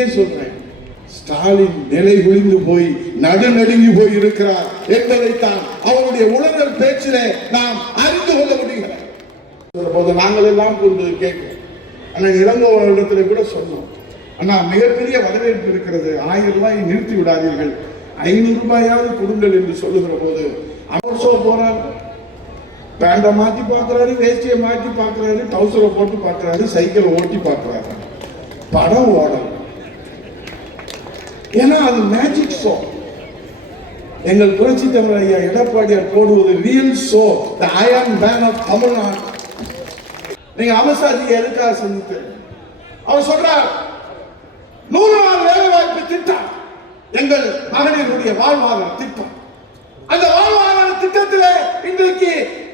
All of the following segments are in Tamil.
உண்மையே சொல்றேன், ஸ்டாலின் நிலை குளிந்து போய் நடுநடுங்கி போய் இருக்கிறார் என்பதைத்தான் அவருடைய உணர்வு பேச்சிலே நாம் அறிந்து கொள்ள முடிகிறது. நாங்கள் எல்லாம் கொண்டு கேட்கிறோம். ஆனால் இளங்கோவனிடத்துல கூட சொன்னோம், அண்ணா மிகப்பெரிய வரவேற்பு இருக்கிறது, 1000 ரூபாயை நிறுத்தி விடாதீர்கள், 500 ரூபாயாவது கொடுங்கள் என்று சொல்லுகிற போது அவர் போறார், பேண்டை மாற்றி பார்க்கிறாரு, வேஷ்டியை மாற்றி பார்க்கிறாரு, டவுசரை போட்டு பார்க்கிறாரு, சைக்கிளை ஓட்டி பார்க்கிறாரு, படம் ஓடல். ஏன்னா அது மேஜிக் ஷோ. எங்கள் புரட்சி தமிழர் ஐயா எடப்பாடியார் போடுவது real show, the iron man of Tamil Nadu. நீங்க அமர்சாஜி எதுக்காக சந்தித்து அவர் சொல்றார், 100 நாள் வேலை வாய்ப்பு திட்டம் எங்கள் மகளிருடைய வாழ்வாதார திட்டம். அந்த வாழ்வாதார திட்டத்திலே இன்றைக்கு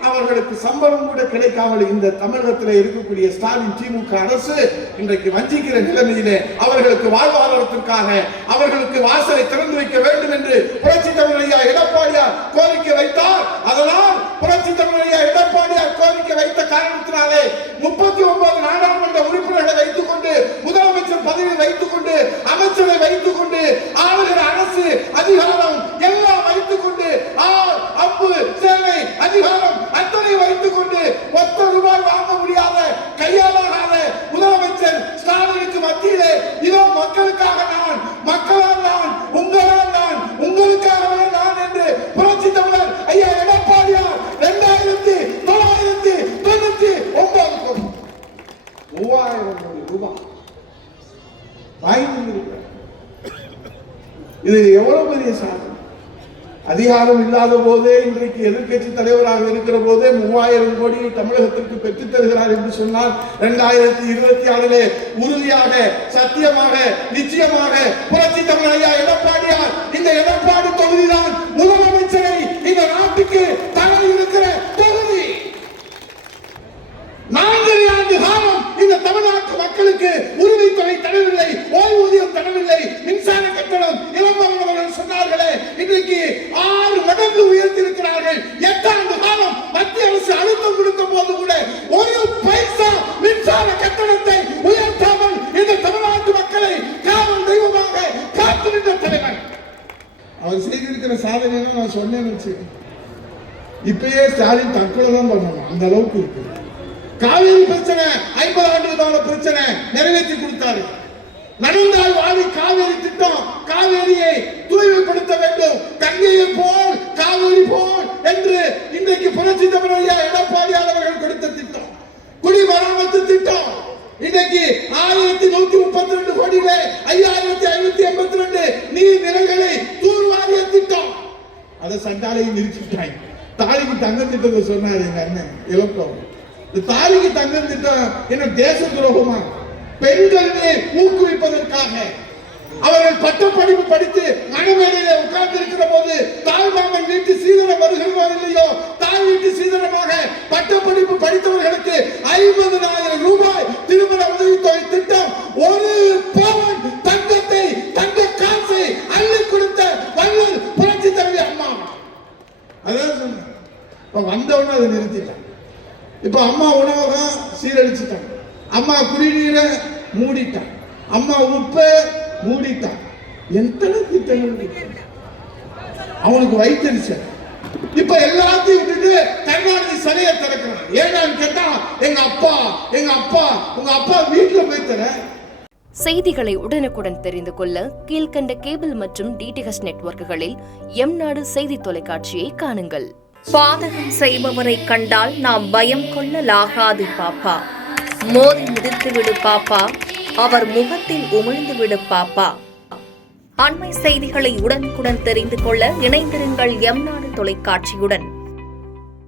அவர்களுக்கு சம்பளம் கூட கிடைக்காமல் இந்த தமிழகத்தில் இருக்கக்கூடிய ஸ்டாலின் திமுக அரசு இன்றைக்கு வஞ்சிக்கிற நிலைமையிலே அவர்களுக்கு வாழ்வாதாரத்திற்காக அவர்களுக்கு வாசலை திறந்து வைக்க வேண்டும் என்று புரட்சி தமிழர் ஐயா எடப்பாடியார் கோரிக்கை வைத்தார். அதனால் புரட்சி தமிழர் ஐயா எடப்பாடியார் கோரிக்கை வைத்த காரணத்தினாலே 39 நாடாளுமன்ற உறுப்பினர்களை வைத்துக் கொண்டு, முதலமைச்சர் பதவி வைத்துக் கொண்டு, அமைச்சரை வைத்துக் கொண்டு, ஆளுகிற அரசு அதிகாரம் எல்லாம் வைத்துக் கொண்டு, அம்பு சேவை அதிகாரம் அத்தனை வைத்துக் கொண்டு ₹1 வாங்க முடியாத கையாளாகாத முதலமைச்சர் ஸ்டாலினுக்கு மத்தியிலே இதோ மக்களுக்காக நான், மக்களால் நான், உங்களால் நான், உங்களுக்காகவே நான் என்று புரட்சி தமிழர் ஐயா எடப்பாடியார் 2999 கோடி ₹3000 வாங்கி. இது எவ்வளவு பெரிய சாதனை. அதிகாரம் இல்லாத போதே இன்றைக்கு எதிர்கட்சி தலைவராக இருக்கிற போதே 3000 கோடியை தமிழகத்திற்கு பெற்றுத் தருகிறார் என்று சொன்னால் 2026 உறுதியாக, சத்தியமாக, நிச்சயமாக புரட்சி தமிழர் ஐயா எடப்பாடியார் இந்த எடப்பாடி தொகுதிதான் முதலமைச்சரை இந்த நாட்டுக்கு தர இருக்கிற தொகுதி. 4 ஆண்டு காலம் இந்த தமிழ்நாட்டு மக்களுக்கு உரிமை தொகை தரவில்லை, ஓய்வூதியம் தரவில்லை, மின்சார கட்டணம் இளம்பவர்கள் சொன்னார்களே, இன்றைக்கு 6 மடங்கு உயர்த்தி இருக்கிறார்கள். 8 ஆண்டு காலம் மத்திய அரசு அழுத்தம் கொடுத்த போது கூட 1 பைசா மின்சார கட்டணத்தை உயர்த்தாமல் இந்த தமிழ்நாட்டு மக்களை காவல் தெய்வமாக காத்து நின்ற தலைவர் அவர் செய்திருக்கிற சாதனை நான் சொன்னேன்னு இப்பயே ஸ்டாலின் தற்கொலை தான் பண்ணணும், அந்த அளவுக்கு இருக்கு. காவிரி பிரச்சனை 50 ஆண்டுகளான பிரச்சனை நிறைவேற்றி கொடுத்தாரு. நடந்தால் வாழி காவேரி திட்டம், காவேரியை தூய்மைப்படுத்த வேண்டும், கங்கையை போல் காவேரி போல் என்று இன்றைக்கு புரட்சி தமிழர் ஐயா எடப்பாடியார் அவர்கள் கொடுத்த திட்டம். குடிமராமத்து திட்டம் இன்றைக்கு 1132 கோடியிலே 5582 நீர் நிலைகளை தூர்வாரிய திட்டம். அதை சண்டாலையும் நிறுத்திட்டாங்க. தாலிக்கு தங்க திட்டத்தை சொன்னார் எங்க அண்ணன் இளங்கோ. தாலிக்கு தங்கம் திட்டம் என்ன தேச துரோகமா? பெண்களை ஊக்குவிப்பதற்காக அவர்கள் பட்டப்படிப்பு படித்து மனமேடையிலே உட்கார்ந்து இருக்கிற போது தாய் மாமன் வீட்டு சீதனம் வருகிறதோ இல்லையோ, தாய் வீட்டு சீதனமாக பட்டப்படிப்பு படித்தவர்களுக்கு 50,000 ரூபாய் திருமண உதவித்தொகை திட்டம், 1 பவுன் தங்கத்தை, தங்க காசை அள்ளி கொடுத்த வள்ளல் புரட்சி தலைவி அம்மா. அதான் சொன்ன வந்தவன அதை நிறுத்திட்டான். இப்ப அம்மா உணவகம் சீரழிச்சுட்டாங்க, அம்மா குடிநீரை மூடிட்டான், அம்மா உப்பை மூடிட்டான். எத்தனை திட்டங்கள் அவனுக்கு வைத்தறிச்சல். இப்ப எல்லாத்தையும் விட்டுட்டு கருணாநிதி சிலையை திறக்கிறான். ஏன்னு கேட்டா எங்க அப்பா உங்க அப்பா வீட்டுல போய் தர. செய்திகளை உடனுக்குடன் தெரிந்து கொள்ள கீழ்கண்ட கேபிள் மற்றும் டிடிஎச் நெட்வொர்க்குகளில் எம்நாடு செய்தி தொலைக்காட்சியை காணுங்கள். பாதகம் செய்பவரை கண்டால் நாம் பயம் கொள்ளலாகாது பாப்பா. மோதி மிதித்து விடு பாப்பா, அவர் முகத்தில் உமிழ்ந்து விடு பாப்பா. அண்மை செய்திகளை உடனுக்குடன் தெரிந்து கொள்ள இணைந்திருங்கள் எம்நாடு தொலைக்காட்சியுடன்.